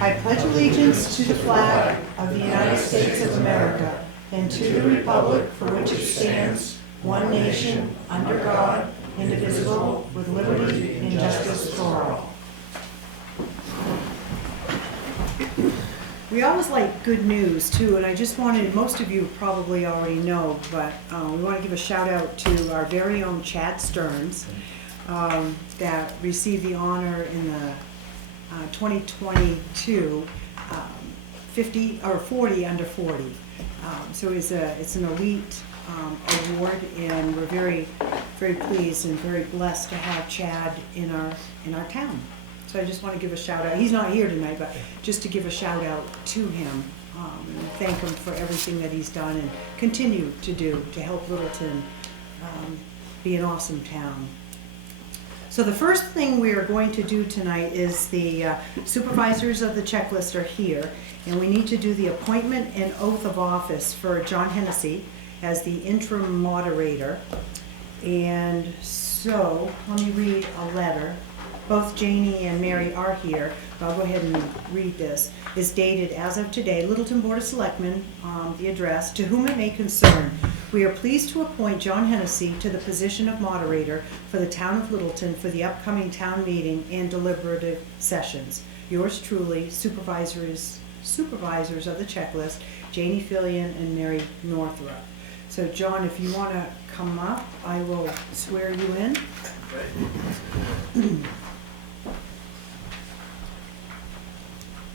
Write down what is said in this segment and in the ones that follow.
I pledge allegiance to the flag of the United States of America and to the republic for which it stands, one nation, under God, indivisible, with liberty and justice for all. We always like good news too, and I just wanted, most of you probably already know, but we want to give a shout out to our very own Chad Stearns that received the honor in the 2022 50 or 40 under 40. So it's an elite award, and we're very, very pleased and very blessed to have Chad in our town. So I just want to give a shout out. He's not here tonight, but just to give a shout out to him and thank him for everything that he's done and continue to do to help Littleton be an awesome town. So the first thing we are going to do tonight is the supervisors of the checklist are here, and we need to do the appointment and oath of office for John Hennessey as the interim moderator. And so let me read a letter. Both Janie and Mary are here, but I'll go ahead and read this. It's dated as of today, Littleton Board of Selectmen, the address, to whom it may concern. We are pleased to appoint John Hennessey to the position of moderator for the town of Littleton for the upcoming town meeting and deliberative sessions. Yours truly, supervisors of the checklist, Janie Fillion and Mary Northrup. So John, if you want to come up, I will swear you in. Okay.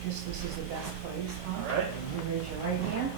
This is the best place, huh? All right. You raise your right hand.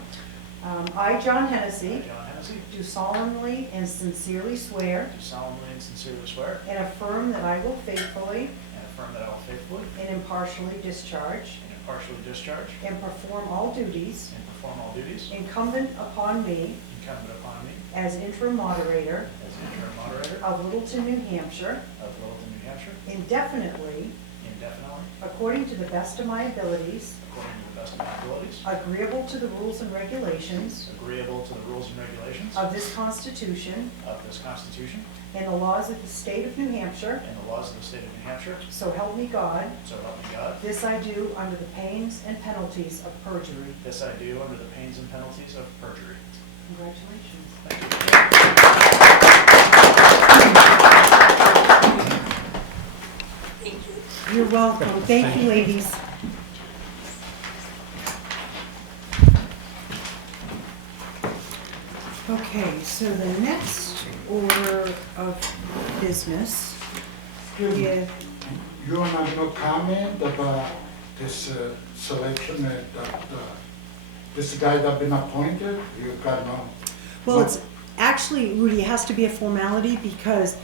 I, John Hennessey, John Hennessey, do solemnly and sincerely swear do solemnly and sincerely swear and affirm that I will faithfully and affirm that I will faithfully and impartially discharge and impartially discharge and perform all duties and perform all duties incumbent upon me incumbent upon me as interim moderator as interim moderator of Littleton, New Hampshire, of Littleton, New Hampshire, indefinitely, indefinitely, according to the best of my abilities, according to the best of my abilities, agreeable to the rules and regulations agreeable to the rules and regulations of this Constitution of this Constitution and the laws of the state of New Hampshire, and the laws of the state of New Hampshire, so help me God. so help me God. This I do under the pains and penalties of perjury. This I do under the pains and penalties of perjury. Congratulations. Thank you. You're welcome. Thank you, ladies. Okay, so the next order of business is, You have no comment about this selection that this guy that been appointed? You got no? well, it's actually, Rudy, it has to be a formality because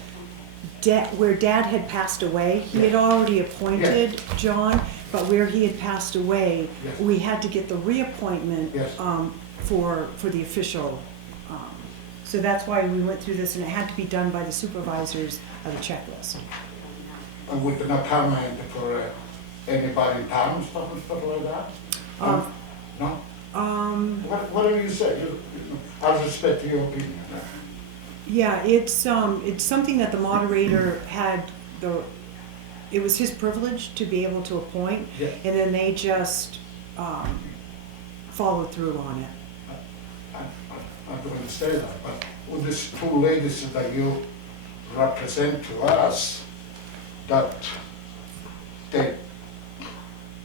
where Dad had passed away, he had already appointed John, but where he had passed away, Yes. we had to get the reappointment Yes. for the official. So that's why we went through this, and it had to be done by the supervisors of the checklist. And we cannot comment for anybody in town, stuff like that? No? What do you say? I respect your opinion. Yeah, it's something that the moderator had it was his privilege to be able to appoint, Yeah. and then they just followed through on it. I don't understand that, but with these two ladies that you represent to us, that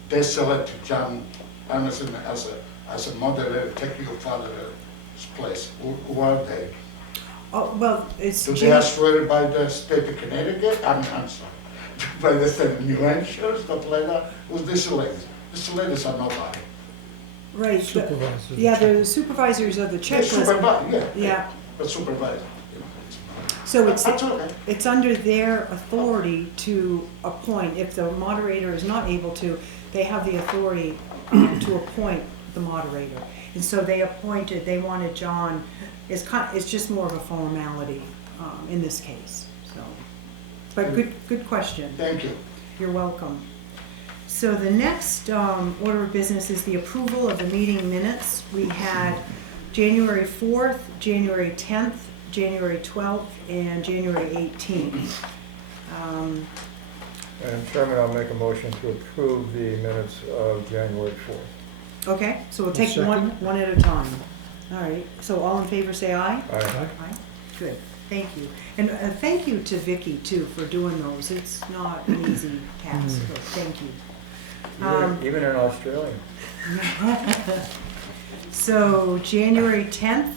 they selected John Anderson as a moderator, take your father's place. Who are they? Oh, well, it's Do they swear by the state of Connecticut? I'm sorry, by the state of New Hampshire, stuff like that? Who's these ladies? These ladies are nobody. right. Supervisors. Yeah, the supervisors of the They checklist. supervise, yeah. Yeah. But supervisor. So it's That's okay. it's under their authority to appoint. If the moderator is not able to, they have the authority to appoint the moderator. And so they wanted John. It's just more of a formality in this case. So, but good question. Thank you. You're welcome. So the next order of business is the approval of the meeting minutes. We had January 4th, January 10th, January 12th, and January 18th. And Chairman, I'll make a motion to approve the minutes of January 4th. Okay, so we'll I'll take second. one at a time. All right, so all in favor say aye. Aye. Aye, good, thank you. And thank you to Vicky too for doing those. It's not an easy task, so thank you. Even in Australia. So January 10th,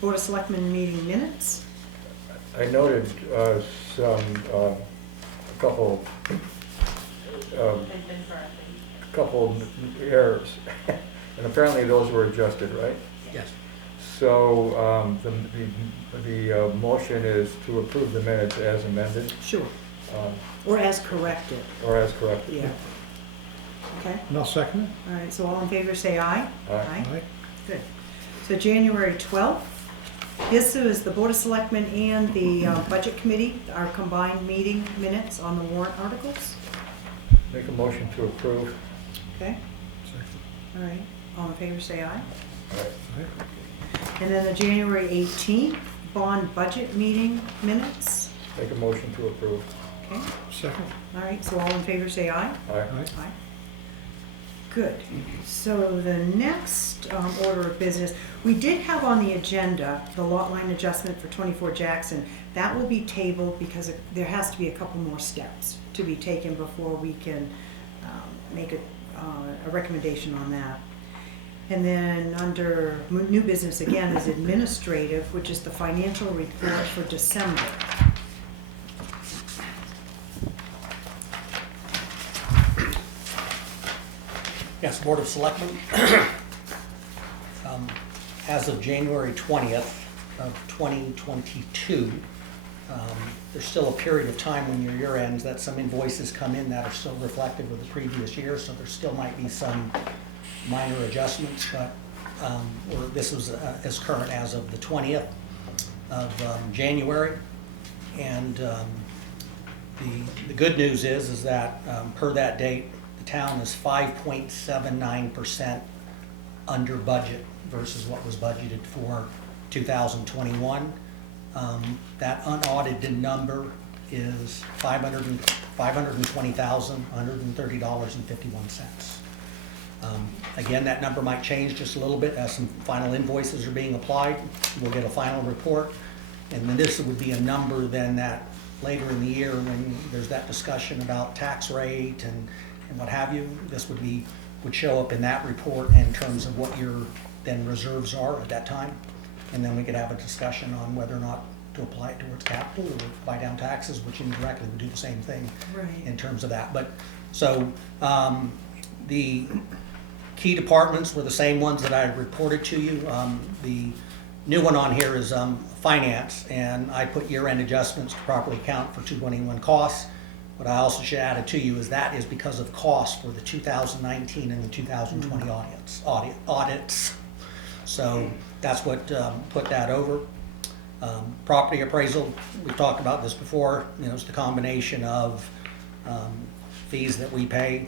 Board of Selectmen meeting minutes. I noted a couple errors, and apparently those were adjusted, right? Yes. So the motion is to approve the minutes as amended, Sure, or as corrected, or as corrected. yeah. Okay, And I'll second it. all right, so all in favor say aye. Aye. Aye. Good. So January 12th, this is the Board of Selectmen and the Budget Committee, our combined meeting minutes on the warrant articles. Make a motion to approve. Okay, Second. all right, all in favor say aye. Aye. Aye. And then the January 18th bond budget meeting minutes. Make a motion to approve. Okay, Second. all right, so all in favor say aye. Aye. Aye. Aye. Good. So the next order of business, we did have on the agenda the lot line adjustment for 24 Jackson. That will be tabled because there has to be a couple more steps to be taken before we can make a recommendation on that. And then under new business again is administrative, which is the financial report for December. Yes, Board of Selectmen. As of January 20th of 2022, there's still a period of time when your year ends that some invoices come in that are still reflective of the previous year, so there still might be some minor adjustments, but this was as current as of the 20th of January. And the good news is that per that date, the town is 5.79% under budget versus what was budgeted for 2021. That unaudited number is $520,130.51. Again, that number might change just a little bit as some final invoices are being applied. We'll get a final report. And then this would be a number then that later in the year when there's that discussion about tax rate and what have you, this would show up in that report in terms of what your then reserves are at that time. And then we could have a discussion on whether or not to apply it towards capital or buy down taxes, which indirectly would do the same thing Right. in terms of that. But so the key departments were the same ones that I reported to you. The new one on here is finance, and I put year-end adjustments to properly account for 221 costs. What I also should add it to you is that is because of costs for the 2019 and the 2020 audits. So that's what put that over. Property appraisal, we've talked about this before, it's the combination of fees that we pay,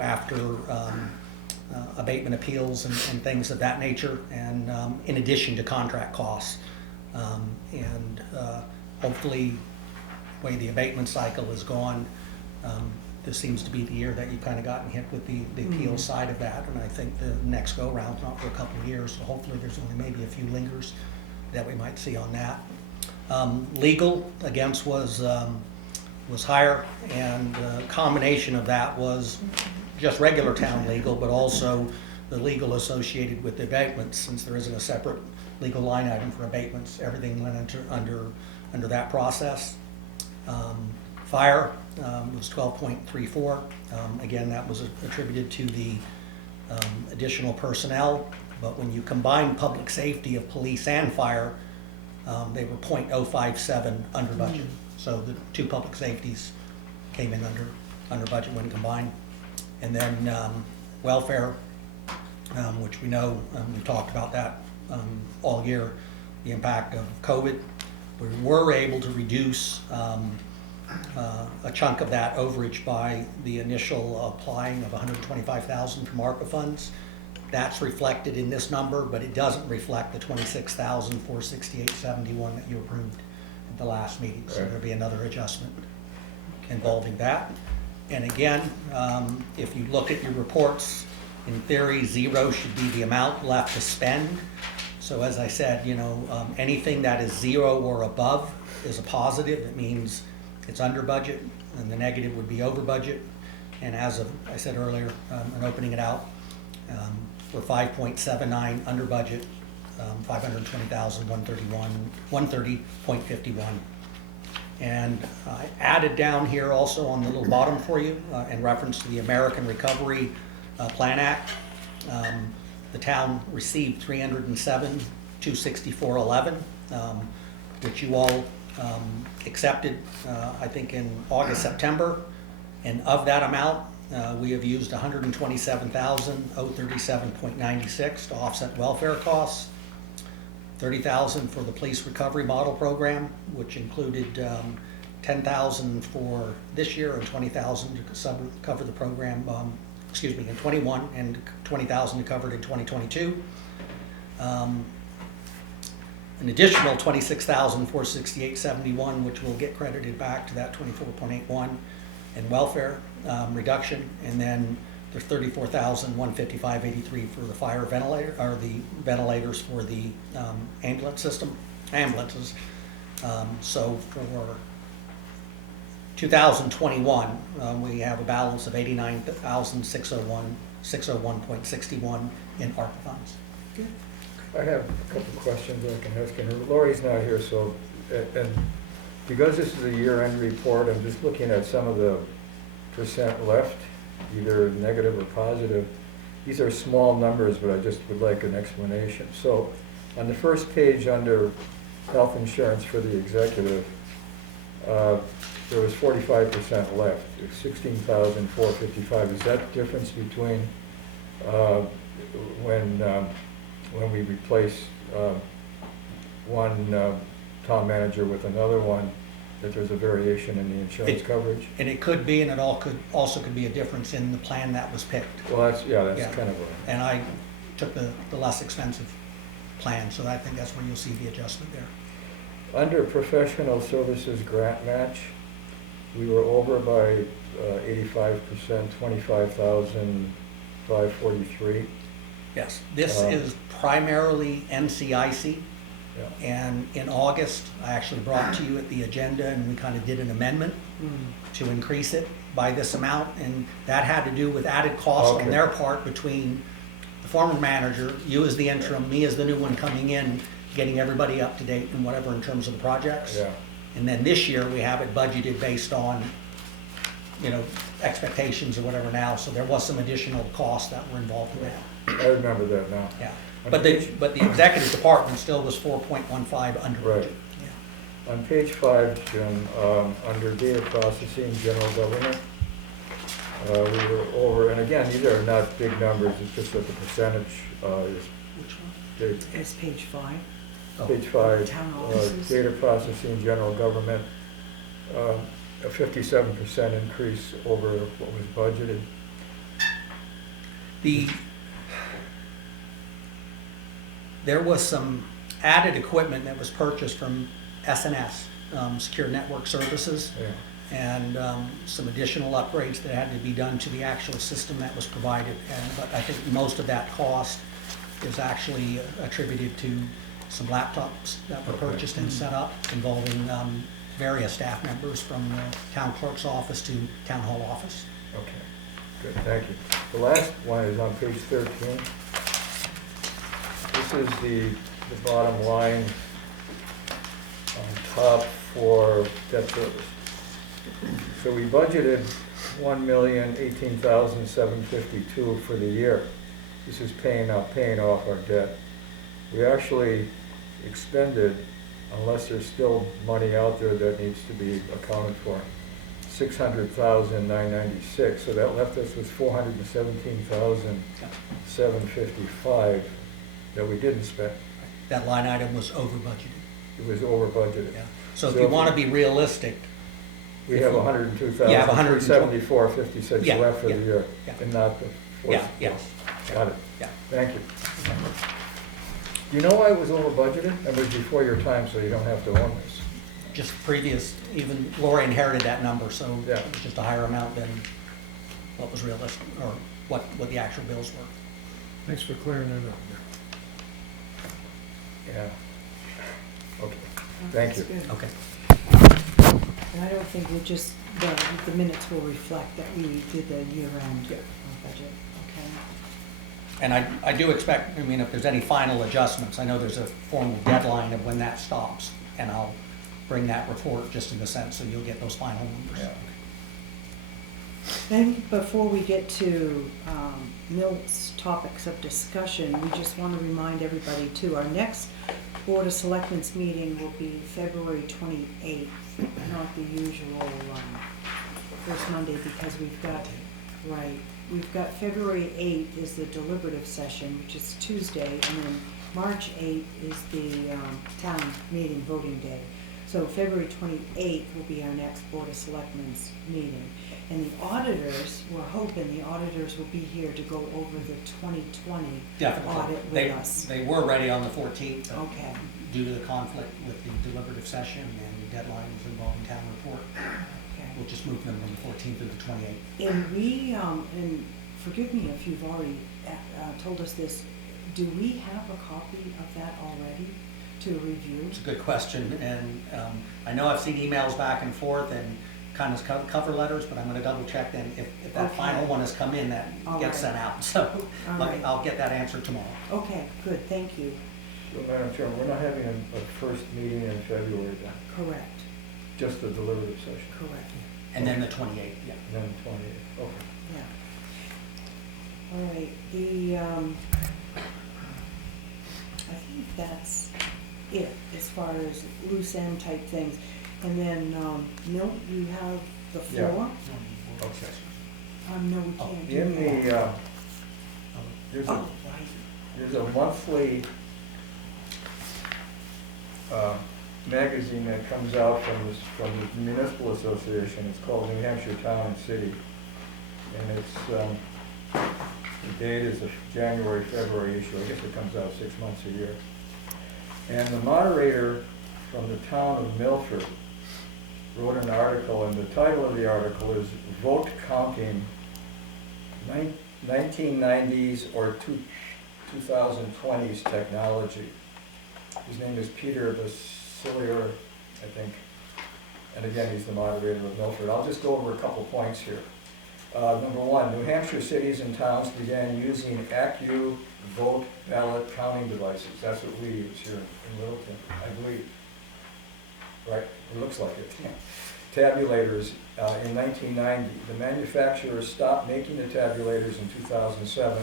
after abatement appeals and things of that nature, and in addition to contract costs. Hopefully, the way the abatement cycle has gone, this seems to be the year that you've kind of gotten hit with the appeal side of that, and I think the next go-round's not for a couple of years, so hopefully there's only maybe a few lingers that we might see on that. Legal, again, was higher, and a combination of that was just regular town legal, but also the legal associated with the abatements, since there isn't a separate legal line item for abatements. Everything went under that process. Fire was 12.34. Again, that was attributed to the additional personnel, but when you combine public safety of police and fire, they were 0.057 under budget. So the two public safeties came in under budget when combined. And then welfare, which we know, we've talked about that all year, the impact of COVID. We were able to reduce a chunk of that overage by the initial applying of $125,000 from ARPA funds. That's reflected in this number, but it doesn't reflect the $26,468.71 that you approved at the last meeting. So Right. there'll be another adjustment. involving that. And again, if you look at your reports, in theory, 0 should be the amount left to spend. So as I said, anything that is 0 or above is a positive. It means it's under budget, and the negative would be over budget. And as of, I said earlier, in opening it out, we're 5.79 under budget, 130.51. And I added down here also on the little bottom for you, in reference to the American Recovery Plan Act. The town received $307,264.11, which you all accepted, I think in August, September. And of that amount, we have used $127,037.96 to offset welfare costs, $30,000 for the police recovery model program, which included $10,000 for this year and $20,000 to cover the program, in 21, and $20,000 to cover it in 2022. An additional $26,468.71, which will get credited back to that 24.81 in welfare reduction, and then there's $34,155.83 for the fire ventilator, or the ventilators for the ambulances. So for 2021, we have a balance of $89,601.61 in ARPA funds. Good. I have a couple of questions I can ask, and Lori's not here, so, and because this is a year-end report, I'm just looking at some of the percent left, either negative or positive. These are small numbers, but I just would like an explanation. So, on the first page under health insurance for the executive, there was 45% left, 16,455. Is that the difference between when we replace one town manager with another one, that there's a variation in the insurance coverage? And it could be, and it also could be a difference in the plan that was picked. Well, that's kind of a... And I took the less expensive plan, so I think that's where you'll see the adjustment there. Under professional services grant match, we were over by 85%, 25,543. Yes, this is primarily NCIC. Yeah. And in August, I actually brought to you at the agenda, and we kind of did an amendment to increase it by this amount, and that had to do with added costs on their part between the former manager, you as the interim, me as the new one coming in, getting everybody up to date and whatever in terms of the projects. Yeah. And then this year, we have it budgeted based on, expectations or whatever now, so there was some additional costs that were involved in that. I remember that now. Yeah. But the executive department still was 4.15 under budget. Right. Yeah. On page 5, Jim, under data processing, general government, we were over, and again, these are not big numbers, it's just that the percentage is Which one? big. It's page 5. Oh. Page 5, Town offices. data processing, general government, a 57% increase over what was budgeted. There was some added equipment that was purchased from SNS, Secure Network Services, Yeah. and some additional upgrades that had to be done to the actual system that was provided. But I think most of that cost is actually attributed to some laptops that were purchased and set up involving various staff members from the town clerk's office to town hall office. Okay, good, thank you. The last one is on page 13. This is the bottom line on top for debt service. So we budgeted $1,018,752 for the year. This is paying off our debt. We actually expended, unless there's still money out there that needs to be accounted for, $600,996. So that left us with $417,755 that we didn't spend. That line item was over budgeted. It was over budgeted. Yeah. So if you want to be realistic, We have You have 102,374.56 Yeah, left for the yeah, year, yeah. and not the fourth. yeah. Got it. Yeah. Thank you. Do you know why it was over budgeted? It was before your time, so you don't have to own this. just previous, even Lori inherited that number, so Yeah. it was just a higher amount than what was realistic, or what the actual bills were. Thanks for clearing that up. Yeah. Okay, thank you. That's good. Okay. And I don't think we'll just, the minutes will reflect that we did the year-end budget, okay? And I do expect, I mean, if there's any final adjustments, I know there's a formal deadline of when that stops, and I'll bring that report just in the sense, so you'll get those final numbers. Yeah. Then, before we get to Milt's topics of discussion, we just want to remind everybody too, our next Board of Selectmen's meeting will be February 28th, not the usual first Monday, because we've got February 8th is the deliberative session, which is Tuesday, and then March 8th is the town meeting voting day. So February 28th will be our next Board of Selectmen's meeting. And the auditors, we're hoping the auditors will be here to go over the 2020 Definitely. audit They- with us. They were ready on the 14th, but Okay, due to the conflict with the deliberative session and the deadlines involving town report, okay. we'll just move them from the 14th to the 28th. And we, and forgive me if you've already told us this, do we have a copy of that already to review? It's a good question, and I know I've seen emails back and forth and kind of cover letters, but I'm gonna double check then if that Okay. final one has come in, that All gets right. sent out. So All but right. I'll get that answer tomorrow. Okay, good, thank you. So, Madam Chairman, we're not having a first meeting in February then, Correct, just the deliberative session, correct, And then the 28th, yeah. and then 28th, okay. yeah. All right, I think that's it as far as loose end type things. And then, Milt, you have the Yeah. floor? Okay. No, we Oh, can't do In that. the, there's Oh, a, right. there's a monthly magazine that comes out from the Municipal Association. It's called New Hampshire Town and City. And it's, the date is a January, February issue. I guess it comes out 6 months a year. And the moderator from the town of Milford wrote an article, and the title of the article is Vote Counting 1990s or 2020s Technology. His name is Peter Basilier, I think. And again, he's the moderator of Milford. I'll just go over a couple points here. Number one, New Hampshire cities and towns began using vote ballot counting devices. That's what we use here in Littleton, I believe. Right, it looks like it. Tabulators in 1990. The manufacturers stopped making the tabulators in 2007.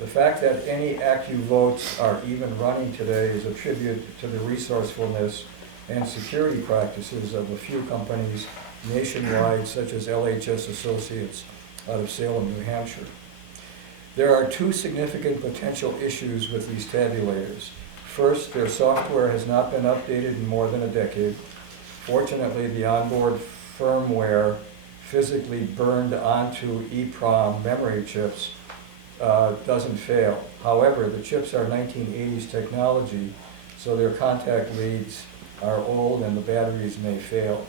The fact that any votes are even running today is a tribute to the resourcefulness and security practices of a few companies nationwide, such as LHS Associates out of Salem, New Hampshire. There are two significant potential issues with these tabulators. First, their software has not been updated in more than a decade. Fortunately, the onboard firmware physically burned onto EEPROM memory chips doesn't fail. However, the chips are 1980s technology, so their contact leads are old and the batteries may fail.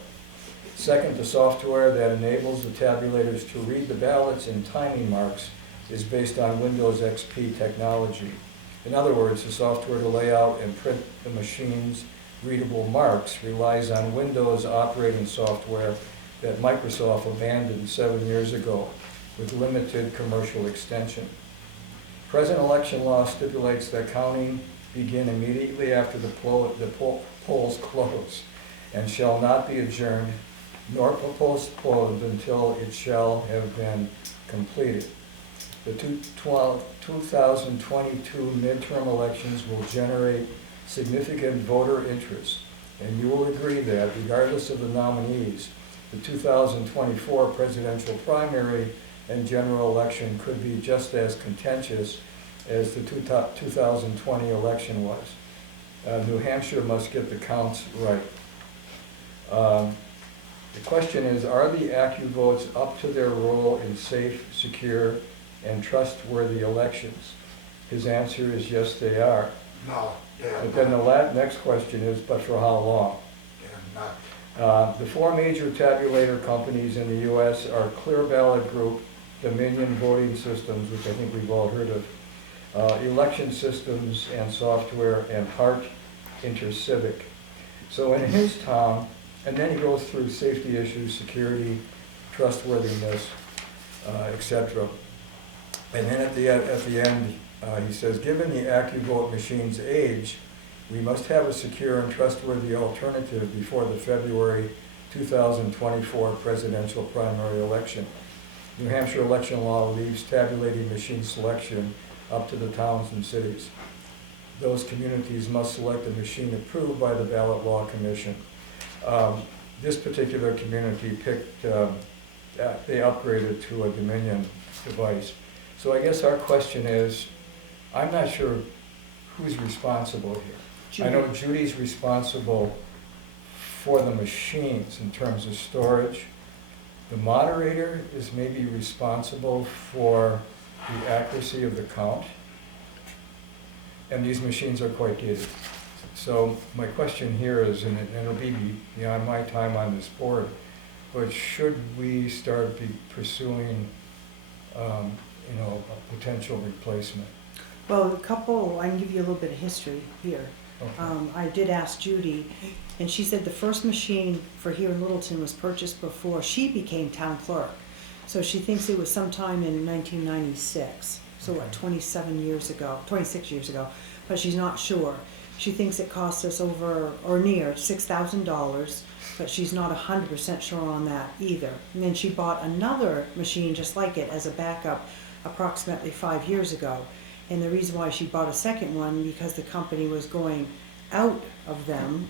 Second, the software that enables the tabulators to read the ballots in timing marks is based on Windows XP technology. In other words, the software to lay out and print the machine's readable marks relies on Windows operating software that Microsoft abandoned 7 years ago with limited commercial extension. Present election law stipulates that counting begin immediately after the polls close and shall not be adjourned nor postponed until it shall have been completed. The 2022 midterm elections will generate significant voter interest, and you will agree that, regardless of the nominees, the 2024 presidential primary and general election could be just as contentious as the 2020 election was. New Hampshire must get the counts right. The question is, are the votes up to their role in safe, secure, and trustworthy elections? His answer is yes, they are. No, But then the next question is, but for how long? not. The four major tabulator companies in the US are Clear Ballot Group, Dominion Voting Systems, which I think we've all heard of, Election Systems and Software, and Hart Intercivic. So in his town, and then he goes through safety issues, security, trustworthiness, etc. And then at the end, he says, given the AccuVote machine's age, we must have a secure and trustworthy alternative before the February 2024 presidential primary election. New Hampshire election law leaves tabulating machine selection up to the towns and cities. Those communities must select a machine approved by the Ballot Law Commission. This particular community picked, they upgraded to a Dominion device. So I guess our question is, I'm not sure who's responsible here. I know Judy's responsible for the machines in terms of storage. The moderator is maybe responsible for the accuracy of the count. And these machines are quite dated. So my question here is, and it'll be beyond my time on this board, but should we start pursuing, a potential replacement? Well, I can give you a little bit of history here. Okay. I did ask Judy, and she said the first machine for here in Littleton was purchased before she became town clerk. So she thinks it was sometime in 1996, so what, 26 years ago, but she's not sure. She thinks it cost us over or near $6,000, but she's not 100% sure on that either. And then she bought another machine just like it as a backup approximately 5 years ago. And the reason why she bought a second one, because the company was going out of them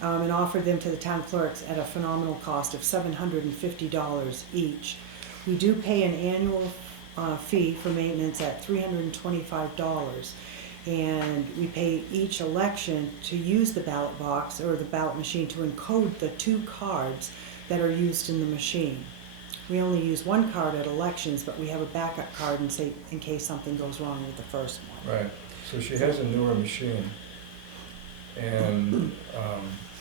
and offered them to the town clerks at a phenomenal cost of $750 each. We do pay an annual fee for maintenance at $325, and we pay each election to use the ballot box or the ballot machine to encode the 2 cards that are used in the machine. We only use 1 card at elections, but we have a backup card in case something goes wrong with the first one. Right, so she has a newer machine, and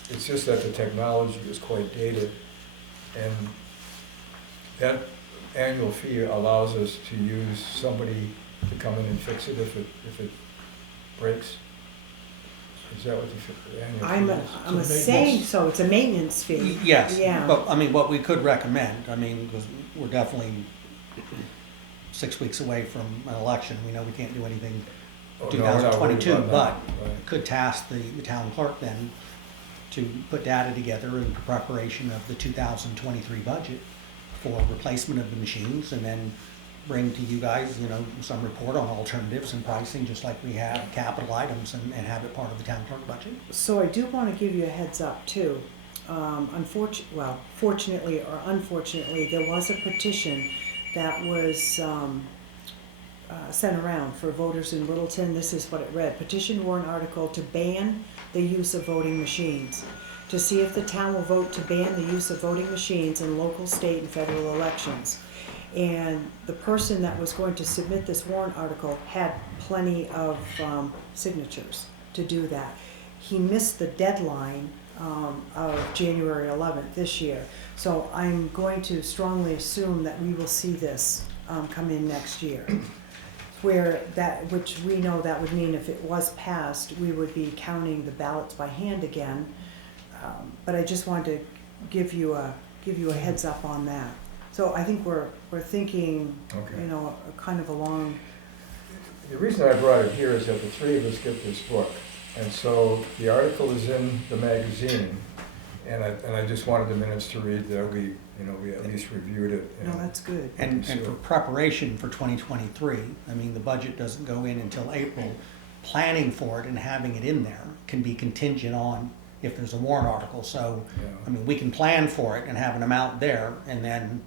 it's just that the technology is quite dated, and that annual fee allows us to use somebody to come in and fix it if it breaks. Is that what the annual fee is? I'm saying so, it's a maintenance fee. Yes, Yeah. but, I mean, what we could recommend, because we're definitely 6 weeks away from an election, we know we can't do anything Oh, no, we're not worried 2022, about but that. Right. could task the town clerk then to put data together in preparation of the 2023 budget for replacement of the machines, and then bring to you guys, some report on alternatives and pricing, just like we have capital items, and have it part of the town clerk budget. So I do want to give you a heads up too. Fortunately or unfortunately, there was a petition that was sent around for voters in Littleton. This is what it read: petition warrant article to ban the use of voting machines, to see if the town will vote to ban the use of voting machines in local, state, and federal elections. And the person that was going to submit this warrant article had plenty of signatures to do that. He missed the deadline of January 11th this year. So I'm going to strongly assume that we will see this come in next year. Which we know that would mean if it was passed, we would be counting the ballots by hand again. But I just wanted to give you a heads up on that. So I think we're thinking, Okay. kind of along. The reason I brought it here is that the 3 of us get this book, and so the article is in the magazine, and I just wanted the minutes to read that we at least reviewed it. No, that's good. And for preparation for 2023, the budget doesn't go in until April. Planning for it and having it in there can be contingent on if there's a warrant article. So, Yeah. we can plan for it and have an amount there, and then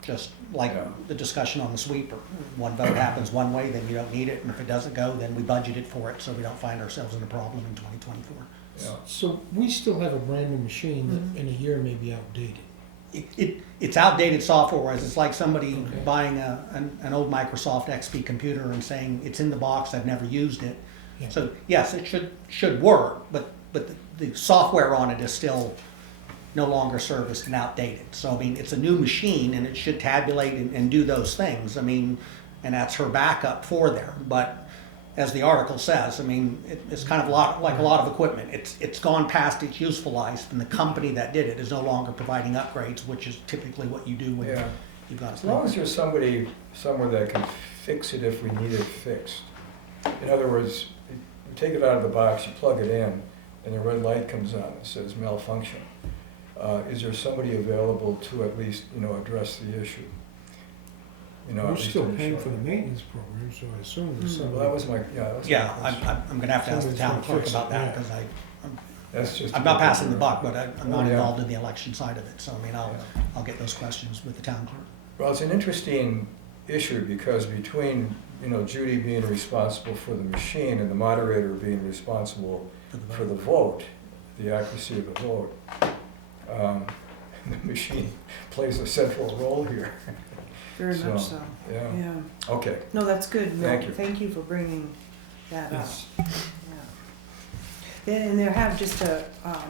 just like Yeah. the discussion on the sweeper. One vote happens one way, then you don't need it, and if it doesn't go, then we budgeted for it so we don't find ourselves in a problem in 2024. Yeah. So we still have a brand new machine that in a year may be outdated. It's outdated software, whereas it's like somebody Okay. buying an old Microsoft XP computer and saying, it's in the box, I've never used it. Yeah. So yes, it should work, but the software on it is still no longer serviced and outdated. So, I mean, it's a new machine and it should tabulate and do those things. I mean, and that's her backup for there. But as the article says, I mean, it's kind of like a lot of equipment. It's gone past its useful life, and the company that did it is no longer providing upgrades, which is typically what you do when Yeah. you've got. As long as there's somebody somewhere that can fix it if we need it fixed. In other words, you take it out of the box, you plug it in, and the red light comes on that says malfunction. Is there somebody available to at least, address the issue? At We're least still in the paying short for the run. maintenance program, so I assume there's Well, somebody. that was my, that was my Yeah, question. I'm gonna have to ask the town Somebody's clerk gonna about that, fix it, because That's just. I'm not passing the buck, but I'm not Oh, yeah. involved in the election side of it, so I mean, I'll get those questions with the town clerk. Well, it's an interesting issue because between, Judy being responsible for the machine and the moderator being responsible for the vote, the accuracy of the vote, the machine plays a central role here. Very much so. Yeah, Yeah. okay. No, that's good. No, Thank you. Thank you for bringing that up. Yes. Yeah. And there have, just to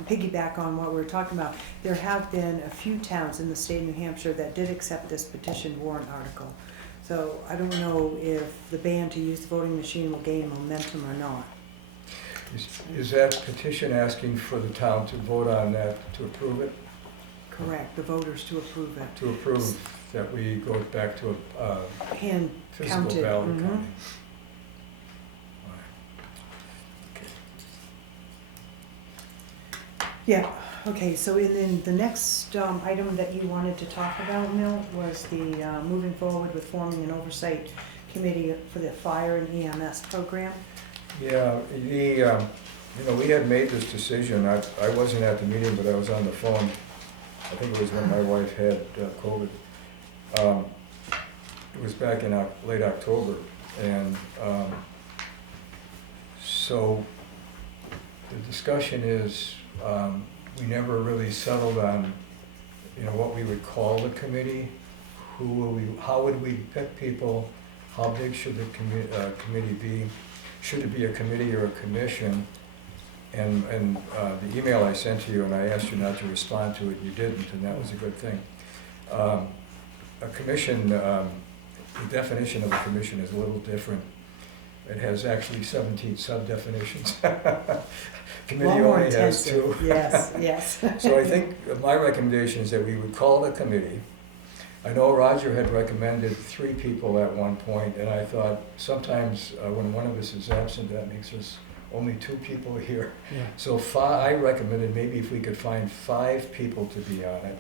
piggyback on what we were talking about, there have been a few towns in the state of New Hampshire that did accept this petition warrant article. So I don't know if the ban to use the voting machine will gain momentum or not. Is that petition asking for the town to vote on that, to approve it? Correct, the voters to approve it. To approve that we go back to a Hand physical counted. ballot Mhm. counting? Okay. Yeah, okay, so and then the next item that you wanted to talk about, Milt, was the moving forward with forming an oversight committee for the fire and EMS program. Yeah, we had made this decision, I wasn't at the meeting, but I was on the phone. I think it was when my wife had COVID. It was back in late October, and so the discussion is, we never really settled on, what we would call the committee, how would we pick people, how big should the committee be, should it be a committee or a commission? And the email I sent to you, and I asked you not to respond to it, you didn't, and that was a good thing. A commission, the definition of a commission is a little different. It has actually 17 sub-definitions. Committee Lot more only has intensive. 2. Yes, yes. So I think my recommendation is that we would call it a committee. I know Roger had recommended 3 people at one point, and I thought sometimes when one of us is absent, that makes us only 2 people here. Yeah. So I recommended maybe if we could find 5 people to be on it.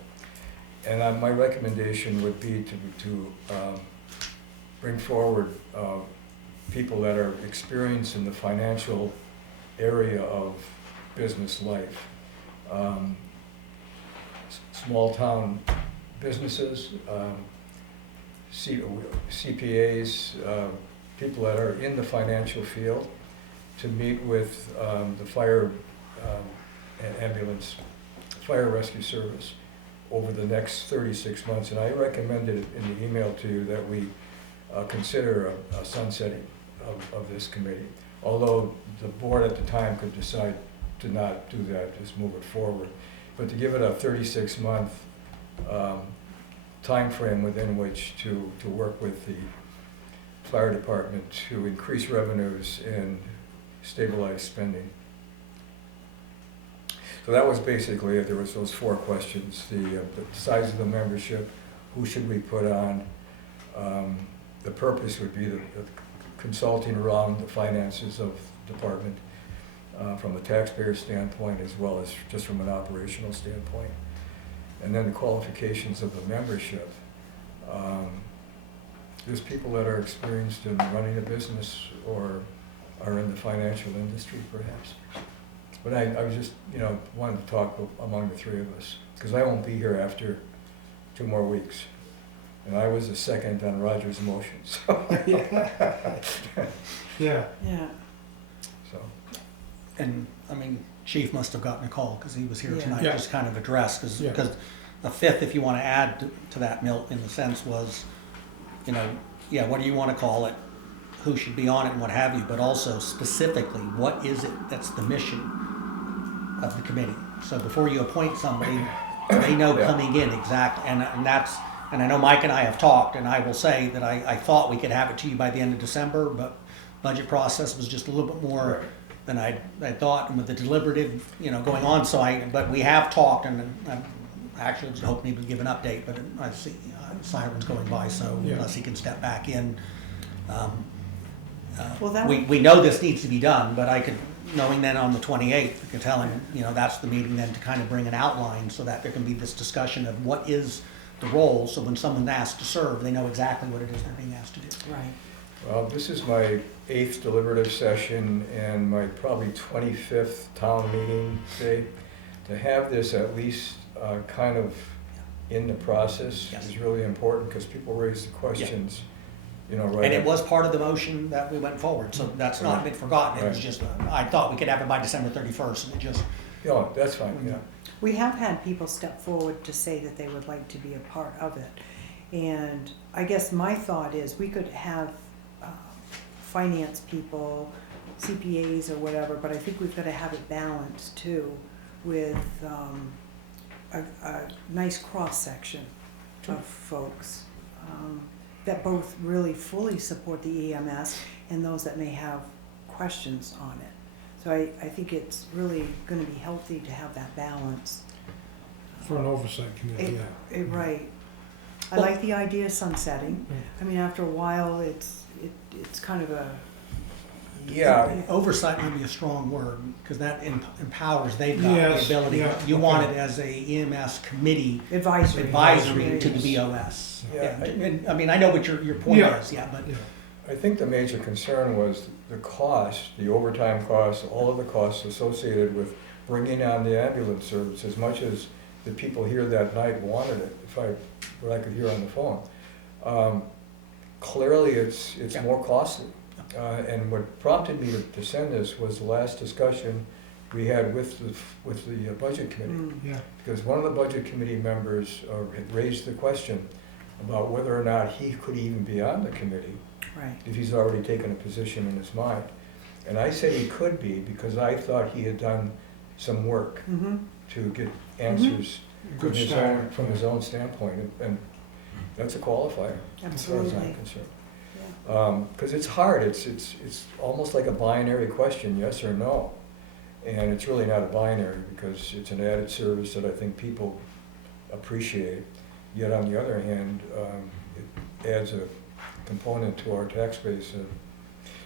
And my recommendation would be to bring forward people that are experienced in the financial area of business life. Small town businesses, CPAs, people that are in the financial field, to meet with the fire ambulance, fire rescue service over the next 36 months. And I recommended in the email to you that we consider a sunsetting of this committee. Although the board at the time could decide to not do that, just move it forward. But to give it a 36-month time frame within which to work with the fire department to increase revenues and stabilize spending. So that was basically it. There was those 4 questions: the size of the membership, who should we put on, the purpose would be the consulting around the finances of the department from a taxpayer standpoint as well as just from an operational standpoint, and then the qualifications of the membership. There's people that are experienced in running a business or are in the financial industry perhaps. But I was just, wanted to talk among the 3 of us, because I won't be here after 2 more weeks. And I was the second on Roger's motion, so. Yeah. Yeah. So, And, I mean, Chief must have gotten a call, because he was here Yeah. tonight, Yeah. just kind of addressed, Yeah. because the 5th, if you want to add to that, Milt, in the sense was, what do you want to call it? Who should be on it and what have you, but also specifically, what is it that's the mission of the committee? So before you appoint somebody, They know Yeah. coming in exactly, and that's, and I know Mike and I have talked, and I will say that I thought we could have it to you by the end of December, but budget process was just a little bit more Right. than I thought, and with the deliberative, going on, but we have talked, and I'm actually was hoping he would give an update, but I see sirens going by, so Yeah. unless he can step back in. Well, that, We know this needs to be done, but I could, knowing then on the 28th, I could tell him, that's the meeting then to kind of bring an outline so that there can be this discussion of what is the role, so when someone's asked to serve, they know exactly what it is they're being asked to do. right. Well, this is my 8th deliberative session and my probably 25th town meeting day. To have this at least kind of in the process Yes. is really important because people raise the questions, right. And it was part of the motion that we went forward, so that's not been forgotten. It was Right. just, I thought we could have it by December 31st, and it just, That's fine, yeah. We have had people step forward to say that they would like to be a part of it. And I guess my thought is we could have finance people, CPAs or whatever, but I think we've got to have it balanced too with a nice cross-section of folks that both really fully support the EMS and those that may have questions on it. So I think it's really going to be healthy to have that balance. For an oversight committee, yeah. Right. I Well- like the idea of sunsetting. I mean, after a while, it's kind of a. Yeah, oversight might be a strong word, because that empowers, they've got the Yes, ability. yeah, You want okay. it as a EMS committee Advisory. advisory to the Yes. BOS. Yeah. And, I mean, I know what your point Yeah. is, yeah, but. Yeah. I think the major concern was the cost, the overtime costs, all of the costs associated with bringing on the ambulance service, as much as the people here that night wanted it, what I could hear on the phone. Clearly, it's Yeah. more costly. And what prompted me to send this was the last discussion we had with the budget committee. Mm. Yeah, Because one of the budget committee members had raised the question about whether or not he could even be on the committee Right. if he's already taken a position in his mind. And I said he could be because I thought he had done some work Mm-hmm. to get answers from Good his start. own, from his own standpoint, and that's a qualifier, as far as Absolutely. I'm concerned. Yeah. Because it's hard, it's almost like a binary question, yes or no. And it's really not a binary because it's an added service that I think people appreciate. Yet on the other hand, it adds a component to our tax base.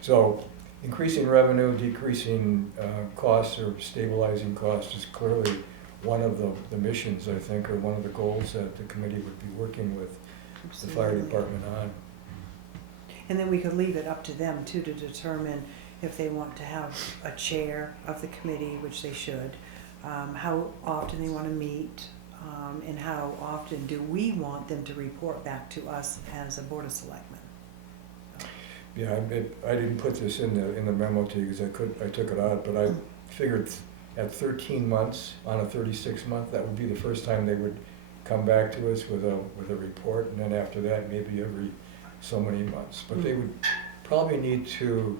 So increasing revenue, decreasing costs, or stabilizing costs is clearly one of the missions, I think, or one of the goals that the committee would be working with the fire Absolutely. department on. And then we could leave it up to them too to determine if they want to have a chair of the committee, which they should, how often they want to meet, and how often do we want them to report back to us as a board of selectmen. Yeah, I didn't put this in the memo to you because I took it out, but I figured at 13 months, on a 36-month, that would be the first time they would come back to us with a report, and then after that, maybe every so many months. But they would probably need to,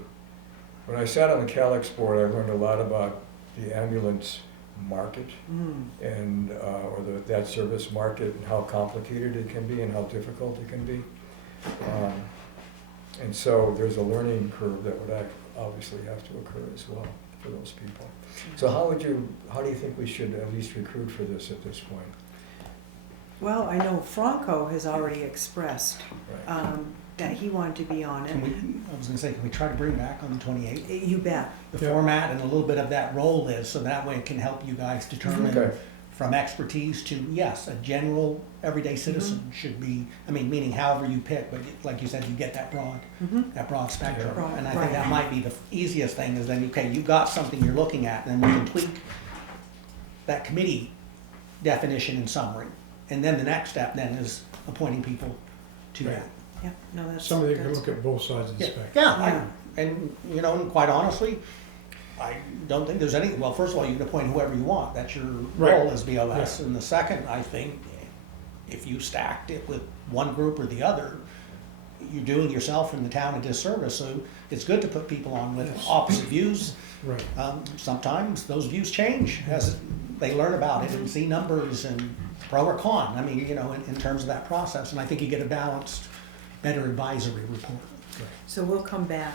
when I sat on the Calix board, I learned a lot about the ambulance market and, or that service market and how complicated it can be and how difficult it can be. And so there's a learning curve that would obviously have to occur as well for those people. So how do you think we should at least recruit for this at this point? Well, I know Franco has already expressed Right. that he wanted to be on Can it. we, I was gonna say, can we try to bring back on the 28th? You bet. The Yeah. format and a little bit of that role is, so that way it can help you guys determine Okay. from expertise to, yes, a general everyday citizen should be, I mean, meaning however you pick, but like you said, you get that broad spectrum. Broad, And I think right. that might be the easiest thing is then, okay, you've got something you're looking at, and then we can tweak that committee definition and summary. And then the next step then is appointing people to Right. that. Yeah, no, that's. somebody can that's look at both sides of the Yeah, spectrum. yeah, and, and quite honestly, I don't think there's any, well, first of all, you can appoint whoever you want, that's your Right. role as BOS. Yeah. And the second, I think, if you stacked it with one group or the other, you're doing yourself and the town a disservice, so it's good to put people on with Yes. opposite views. Right. Sometimes those views change as they learn about it and see numbers and pro or con, I mean, in terms of that process, and I think you get a balanced, better advisory report. So we'll come back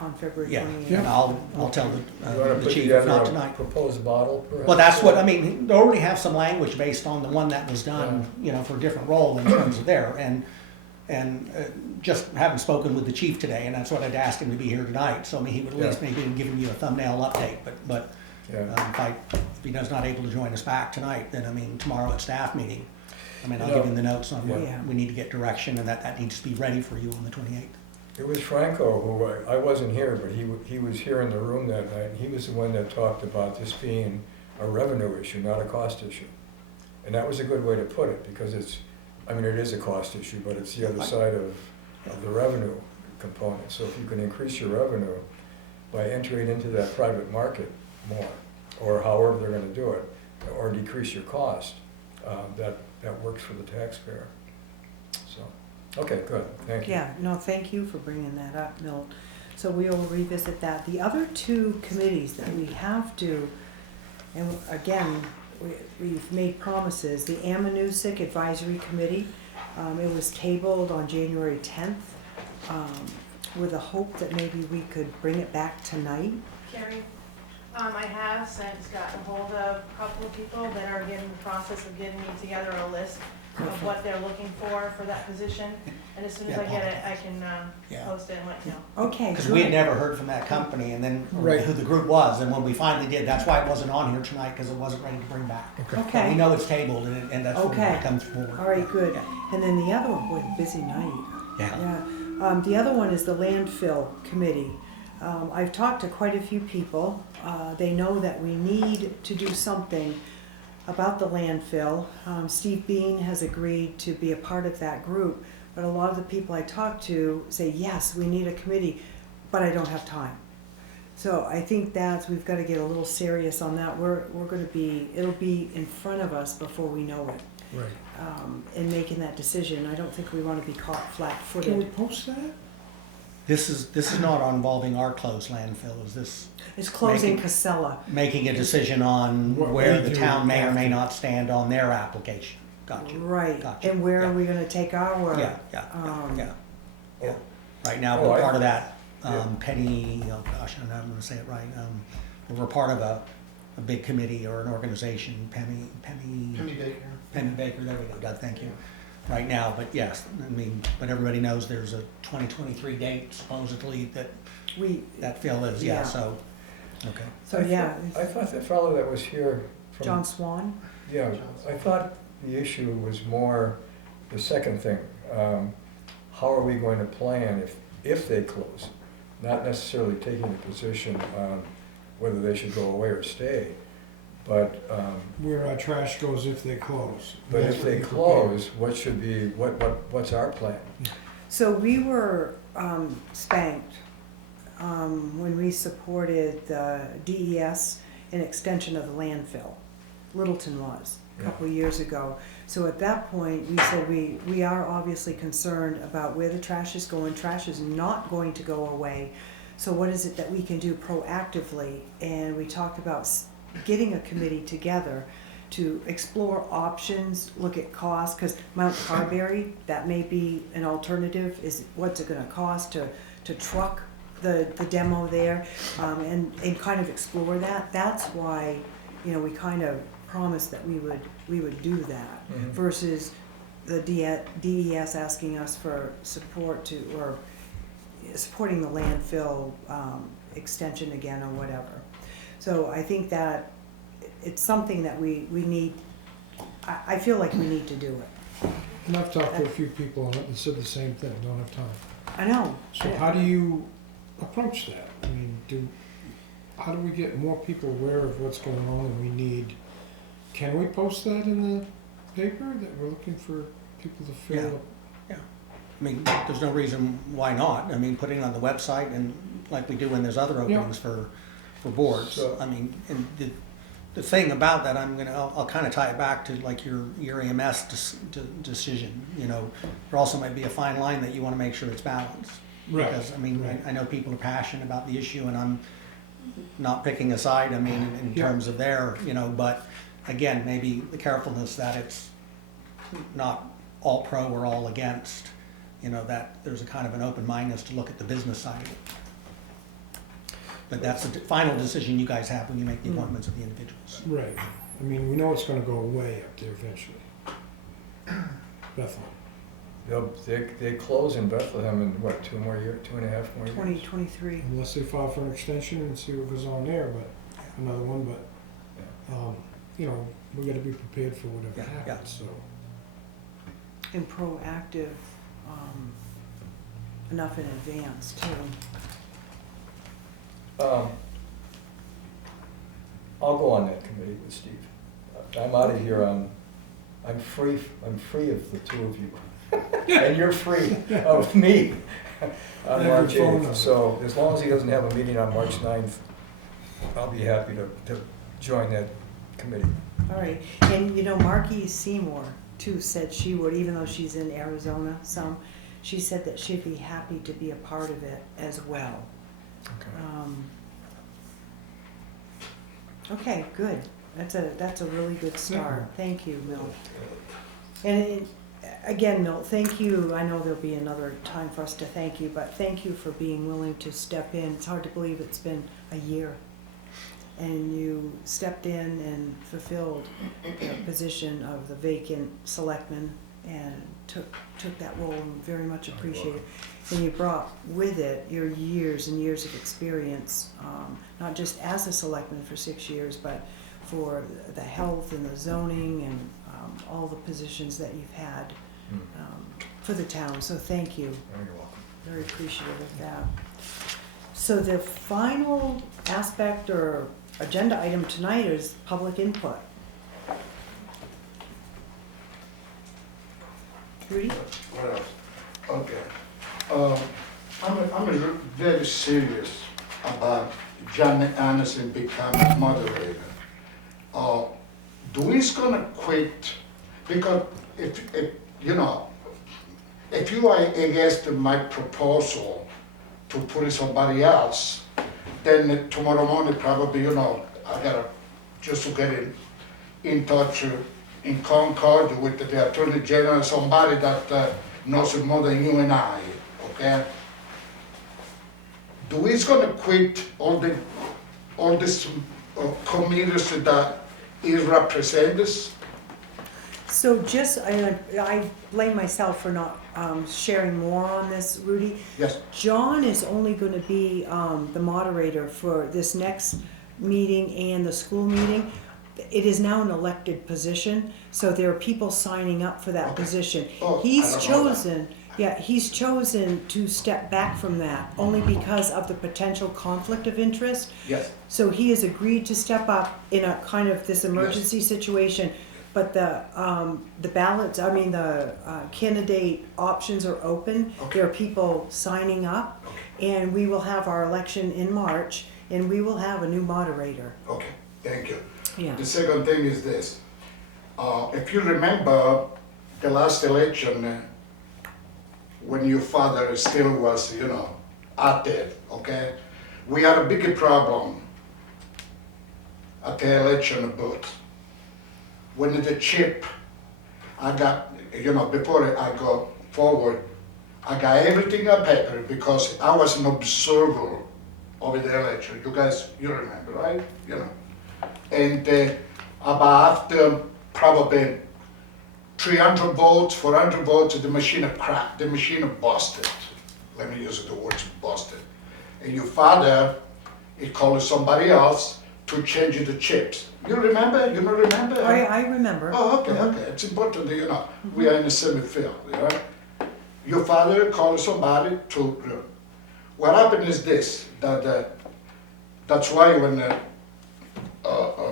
on February Yeah, 28th. and I'll tell You wanna the put chief, if together not a tonight. proposed model, perhaps? Well, that's what, I mean, they already have some language based on the one that was done, for a different role in terms of there, and just having spoken with the chief today, and that's what I'd asked him to be here tonight, so I mean, he would at least maybe give you a thumbnail update, but Yeah. if he does not able to join us back tonight, then I mean, tomorrow at staff meeting, I mean, I'll You give know, him the notes on what Yeah. we need to get direction, and that needs to be ready for you on the 28th. It was Franco who, I wasn't here, but he was here in the room that night, and he was the one that talked about this being a revenue issue, not a cost issue. And that was a good way to put it, because it is a cost issue, but it's the other side of the revenue component. So if you can increase your revenue by entering into that private market more, or however they're gonna do it, or decrease your cost, that works for the taxpayer. So, okay, good, thank you. Yeah, no, thank you for bringing that up, Milt. So we will revisit that. The other two committees that we have to, and again, we've made promises, the Amminusic Advisory Committee, it was tabled on January 10th, with a hope that maybe we could bring it back tonight. Carrie, I have since gotten hold of a couple of people that are in the process of getting me together a list of what they're looking for that position. And as soon as I get it, I can post it and let you know. Okay, Because we had good. never heard from that company, and then Right. who the group was, and when we finally did, that's why it wasn't on here tonight, because it wasn't ready to bring back. But we Okay, know it's tabled, and that's when Okay. it comes forward. all right, good. Yeah. And then the other one, boy, busy night. Yeah. Yeah, the other one is the landfill committee. I've talked to quite a few people. They know that we need to do something about the landfill. Steve Bean has agreed to be a part of that group, but a lot of the people I talk to say, yes, we need a committee, but I don't have time. So I think we've got to get a little serious on that. It'll be in front of us before we know it. Right. In making that decision. I don't think we want to be caught Can we flat-footed. post that? This is not involving our closed landfill, is this It's closing Making- Casella. making a decision on What where we the do town may or may after. not stand on their application? Gotcha. Right. Gotcha. And where Yeah. are we gonna take our? Yeah, um, yeah. Right now, Oh, we're I- part of that Yeah. Penny, oh gosh, I'm not gonna say it right. We're part of a big committee or an organization, Penny Baker, there we go, Doug, thank you. Right now, but yes, I mean, but everybody knows there's a 2023 date supposedly that Phil is, Yeah. so, okay. So, yeah, I thought the fellow that was here from. John Swan? Yeah, I thought the issue was more the second thing. How are we going to plan if they close? Not necessarily taking a position on whether they should go away or stay, but, Where our trash goes if they close. but That's if what they we prepare. close, what should be, what's our plan? So we were spanked when we supported the DES and extension of the landfill. Littleton was, a couple of years ago. So at that point, we said we are obviously concerned about where the trash is going. Trash is not going to go away. So what is it that we can do proactively? And we talked about getting a committee together to explore options, look at costs, because Mount Carberry, that may be an alternative, is what's it gonna cost to truck the demo there, and kind of explore that. That's why, we kind of promised that we would do that, Mhm. versus the DES asking us for support or supporting the landfill extension again or whatever. So I think that it's something that we need, I feel like we need to do it. And I've talked to a few people on it and said the same thing, don't have time. I know. So how do you approach that? I mean, how do we get more people aware of what's going on and we need, can we post that in the paper that we're looking for people to fill Yeah. up? I mean, there's no reason why not. I mean, putting it on the website and like we do when there's other openings for boards. So- I mean, and the thing about that, I'll kind of tie it back to like your EMS decision, There also might be a fine line that you want to make sure it's balanced. Right, Because, I mean, right. I know people are passionate about the issue and I'm not picking a side, I mean, in Yeah. terms of their, but again, maybe the carefulness that it's not all pro or all against, you know, that there's a kind of an open mindedness to look at the business side of it. But that's the final decision you guys have when you make the appointments of the individuals. Right. I mean, we know it's gonna go away up there eventually. Bethlehem. They close in Bethlehem in what, 2.5 more years? 2023. Unless they file for an extension and see what goes on there, but another one, but, you know, we gotta be prepared for whatever Yeah, yeah. happens, so. And proactive, enough in advance too. I'll go on that committee with Steve. I'm out of here I'm free of the two of you. And you're free of me on Have your March phone 8th. number. So as long as he doesn't have a meeting on March 9th, I'll be happy to join that committee. All right, and you know, Marquis Seymour too said she would, even though she's in Arizona she said that she'd be happy to be a part of it as well. Okay. Okay, good. That's a really good start. Thank you, Milt. And again, Milt, thank you. I know there'll be another time for us to thank you, but thank you for being willing to step in. It's hard to believe it's been a year. And you stepped in and fulfilled the position of the vacant selectman and took that role and very much appreciate it. And you brought with it your years and years of experience, not just as a selectman for 6 years, but for the health and the zoning and all the positions that you've had for the town. So thank you. You're welcome. Very appreciative of that. So the final aspect or agenda item tonight is public input. Rudy? What else? Okay. I'm very serious about Janet Anderson becoming moderator. Dewey's gonna quit because if you know, if you are against my proposal to put somebody else, then tomorrow morning probably, you know, I gotta just to get in touch in Concord with the Attorney General, somebody that knows more than you and I, okay? Dewey's gonna quit all these committees that he represents. So just, I blame myself for not sharing more on this, Rudy. Yes. John is only going to be the moderator for this next meeting and the school meeting. It is now an elected position, so there are people signing up for that position. Oh, He's I don't know that. chosen, he's chosen to step back from that only because of the potential conflict of interest. Yes. So he has agreed to step up in a kind of this emergency situation, but the ballots, the candidate options are open. Okay. There are people signing up, and we will have our election in March, and we will have a new moderator. Okay, thank you. Yeah. The second thing is this. If you remember the last election, when your father still was, you know, active, okay? We had a big problem at the election booth. When the chip, I got, you know, before I go forward, I got everything on paper because I was an observer of the election. You guys, you remember, right? You know. And about after probably 300 votes, 400 votes, the machine cracked, the machine busted. Let me use the words busted. And your father, he called somebody else to change the chips. You remember? You don't remember? I remember. Oh, okay, okay. It's important that you know. We are in the same field, right? Your father called somebody to. What happened is this: that that's why when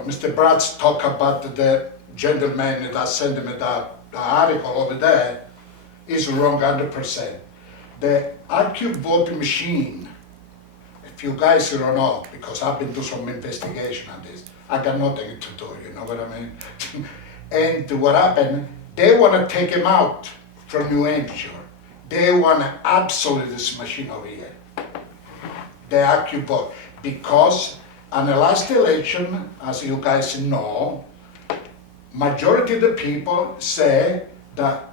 Mr. Bratz talked about the gentleman that sent him the article over there, is wrong 100%. The IQ voting machine, if you guys don't know, because I've been doing some investigation on this, I got nothing to do, you know what I mean? And what happened, they want to take him out from New Hampshire. They want to absolute this machine over here, the IQ vote, because on the last election, as you guys know, majority of the people say that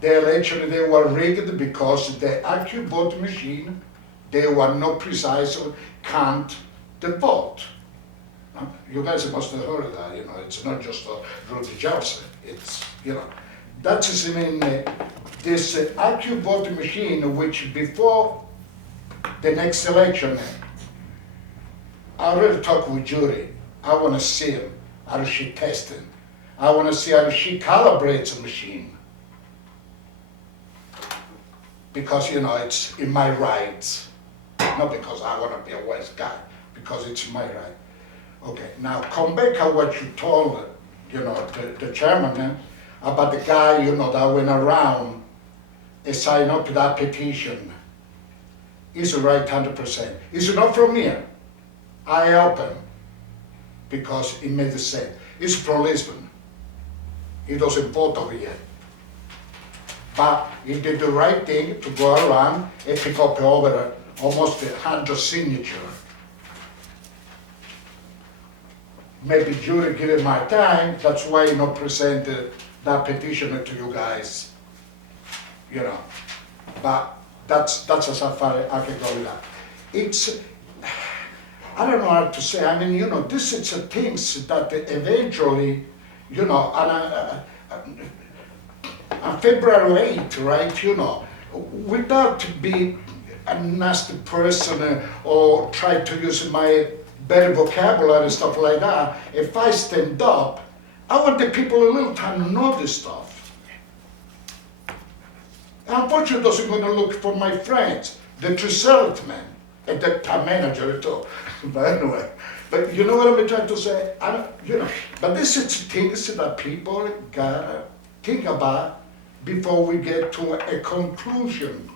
the election, they were rigged because the accurate vote machine, they were not precise or count the vote. You guys must have heard of that, you know, it's not just Rudy Johnson, it's, you know, that is in this accurate voting machine, which before the next election, I already talked with Judy. I want to see him, how she testing. I want to see how she calibrates the machine. Because, you know, it's in my rights. Not because I want to be a wise guy, because it's my right. Okay, now come back to what you told, you know, the chairman about the guy, you know, that went around and signed up to that petition. He's right 100%. He's not from here. I help him because he made the same. He's a policeman. He doesn't vote over here. But he did the right thing to go around and pick up over almost 100 signatures. Maybe Judy give him my time, that's why he not presented that petition to you guys. You know, but that's as far as I can go with that. It's, I don't know how to say, I mean, you know, this is things that eventually, you know, on February 8th, right, you know, without be a nasty person or try to use my better vocabulary and stuff like that, if I stand up, I want the people a little time to know this stuff. Unfortunately, I wasn't going to look for my friends, the two salesmen, and the town manager too. But anyway, but you know what I'm trying to say? I don't, you know, but this is things that people gotta think about before we get to a conclusion.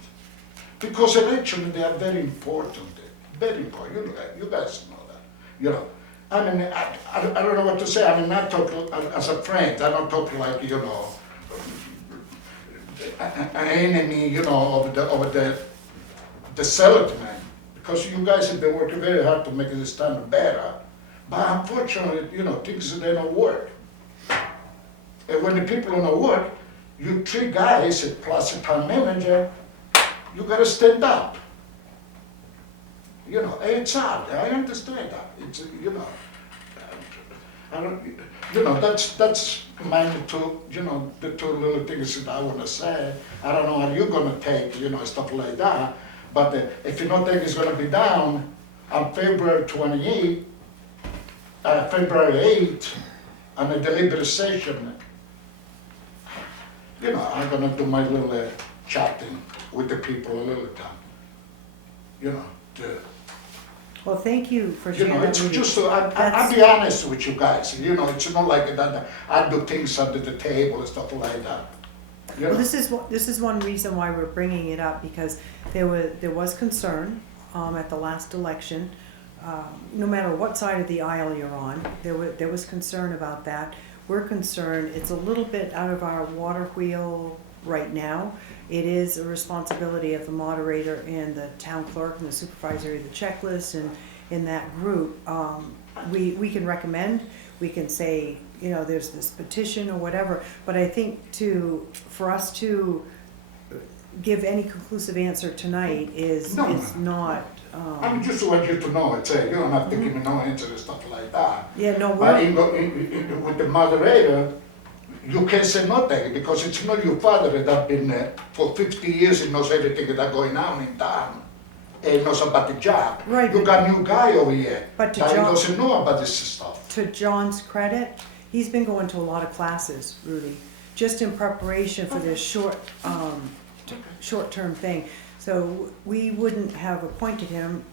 Because elections, they are very important, very important. You guys know that. You know, I mean, I don't know what to say. I mean, I talk as a friend. I don't talk like, you know, an enemy, you know, of the salesman. Because you guys have been working very hard to make this town better. But unfortunately, you know, things, they don't work. And when the people don't work, you three guys plus a town manager, you gotta stand up. You know, it's hard, I understand that. It's, you know, I don't, you know, that's my two, you know, the two little things that I wanna say. I don't know how you're gonna take, you know, stuff like that. But if you don't think it's gonna be down on February 28th, February 8th, on a deliberate session, you know, I'm gonna do my little chatting with the people a little time. You know, Well, thank you for you sharing know, that it's with me. just, I'll be honest with you guys, you know, it's not like that, I do things under the table and stuff like that. You Well, know? this is one reason why we're bringing it up, because there was concern at the last election. No matter what side of the aisle you're on, there was concern about that. We're concerned, it's a little bit out of our water wheel right now. It is a responsibility of the moderator and the town clerk and the supervisor of the checklist, and in that group, we can recommend, we can say, you know, there's this petition or whatever, but I think for us to give any conclusive answer tonight is not. I just want you to know, it's, you don't have to give me no answer and stuff like that. Yeah, no, But we're, with the moderator, you can say nothing, because it's not your father that been for 50 years and knows everything that's going on in town, and knows about the job. Right, You but- got new guy over here But to that he John- doesn't know about this stuff. to John's credit, he's been going to a lot of classes, Rudy, just in preparation for this short-term thing. So we wouldn't have appointed him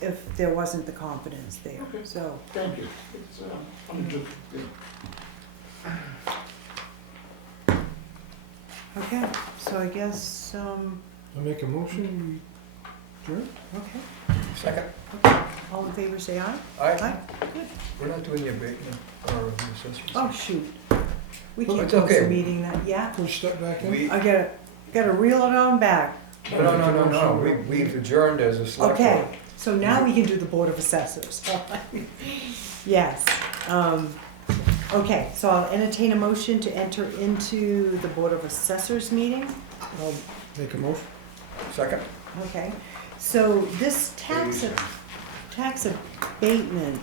if there wasn't the confidence there, Okay. so. Thank you. It's, I'm just, yeah. Okay, so I guess, I make a motion, we adjourn? okay, Second. all in favor, say aye. Aye. Good. We're not doing the abatement or the assessment. Oh, shoot. We Well, can't it's close okay. the meeting that, yeah? Can we step back in? We, I gotta reel it on back. no, we've adjourned as a select board. Okay, so now we can do the Board of Assessors. Yes, Okay, so I'll entertain a motion to enter into the Board of Assessors meeting. I'll make a motion. Second? Okay, so this tax abatement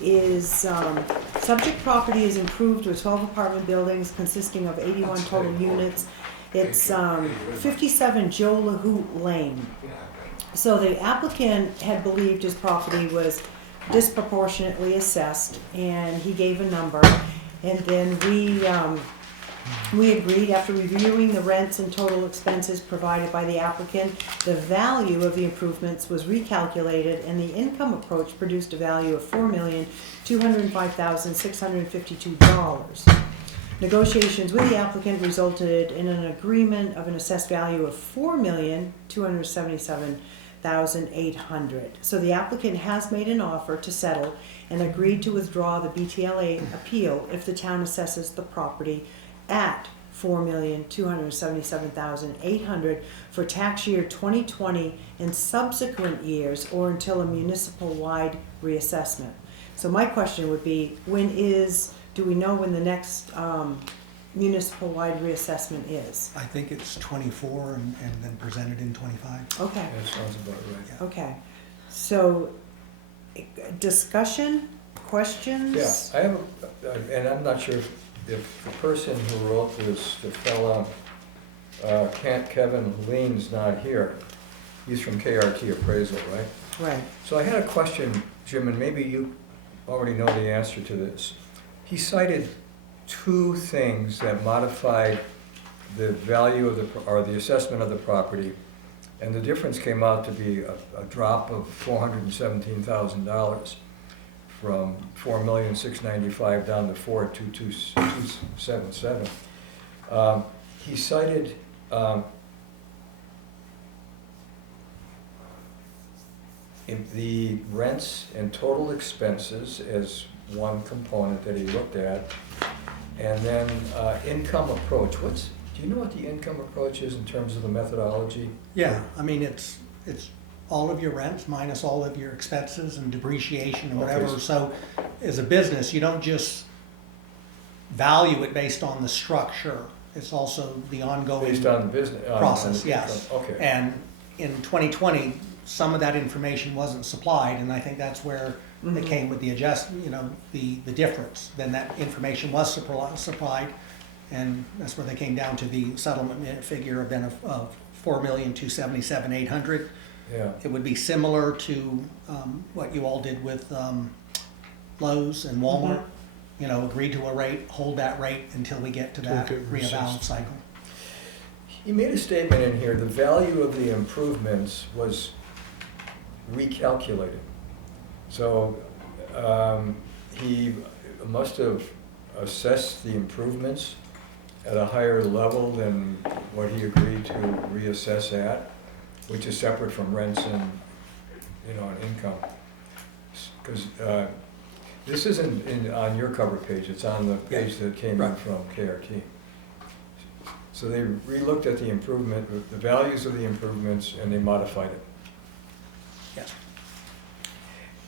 is, subject property is improved with 12 apartment buildings consisting of 81 total units. It's 57 Joe LaHoot Lane. So the applicant had believed his property was disproportionately assessed, and he gave a number. And then we agreed, after reviewing the rents and total expenses provided by the applicant, the value of the improvements was recalculated, and the income approach produced a value of $4,205,652. Negotiations with the applicant resulted in an agreement of an assessed value of $4,277,800. So the applicant has made an offer to settle and agreed to withdraw the BTLA appeal if the town assesses the property at $4,277,800 for tax year 2020 and subsequent years, or until a municipal-wide reassessment. So my question would be, do we know when the next municipal-wide reassessment is? I think it's 24 and then presented in 25. Okay, That sounds about right. okay. So, discussion, questions? Yeah, I have, and I'm not sure if the person who wrote this, the fella, Kevin Lean's not here. He's from KRT Appraisal, right? Right. So I had a question, Jim, and maybe you already know the answer to this. He cited two things that modified the value of or the assessment of the property, and the difference came out to be a drop of $417,000 from $4,695,000 down to $4,277,000. He cited in the rents and total expenses as one component that he looked at, and then income approach. Do you know what the income approach is in terms of the methodology? Yeah, I mean, it's all of your rents minus all of your expenses and depreciation and whatever. Okay. So as a business, you don't just value it based on the structure. It's also the ongoing Based on the business process, on the yes. income. Okay. And in 2020, some of that information wasn't supplied, and I think that's where they came with the the difference. Then that information was supplied, and that's where they came down to the settlement figure of $4,277,800. Yeah. It would be similar to what you all did with Lowe's and Walmart. Agree to a rate, hold that rate until we get to that rebalance cycle. He made a statement in here, the value of the improvements was recalculated. So he must have assessed the improvements at a higher level than what he agreed to reassess at, which is separate from rents and, and income. Because this isn't on your cover page, it's on the page that came in from KRT. So they re-looked at the the values of the improvements, and they modified it. Yes.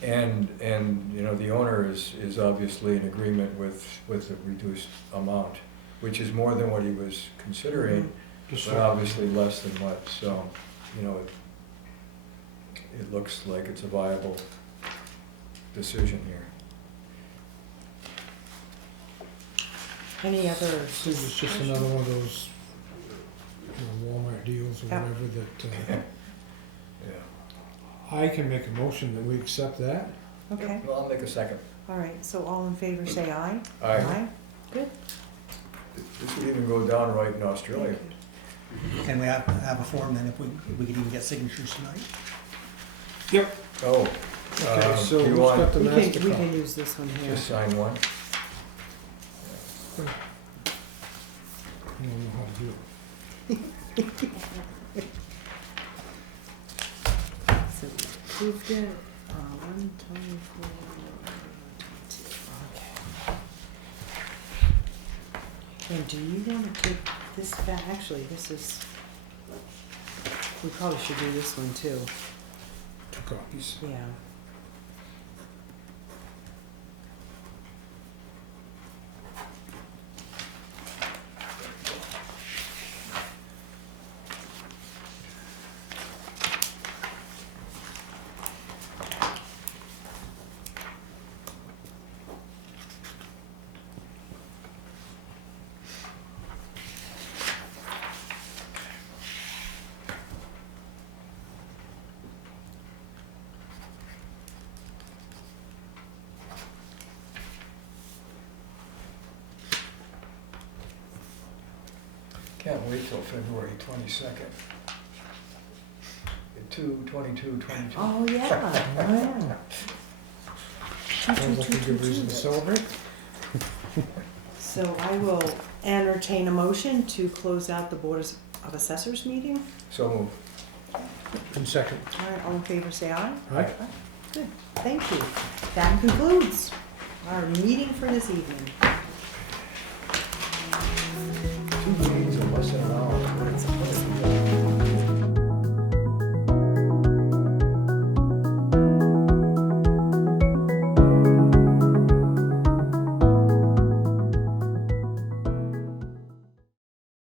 And the owner is obviously in agreement with the reduced amount, which is more than what he was considering, but obviously less than what, so, it looks like it's a viable decision here. Any other? This is just another one of those Walmart deals or whatever that, Yeah. I can make a motion that we accept that. Okay, Well, I'll make a second. all right, so all in favor say aye. Aye. Good. This would even go down right in Australia. Can we have a form then if we could even get signatures tonight? Yep. Oh. Okay, so do you who's want got the We master can copy? use this one here. just sign one? I don't know how to do it. So we approved it, 124. Okay. And do you want to take this back? Actually, we probably should do this one too. 2 copies. Yeah. Can't wait till February 22nd. 2/22/22. Oh, yeah. Sounds like a good reason to celebrate. So I will entertain a motion to close out the Board of Assessors meeting. So move. And second. All right, all in favor, say aye. Right? Good, thank you. That concludes our meeting for this evening.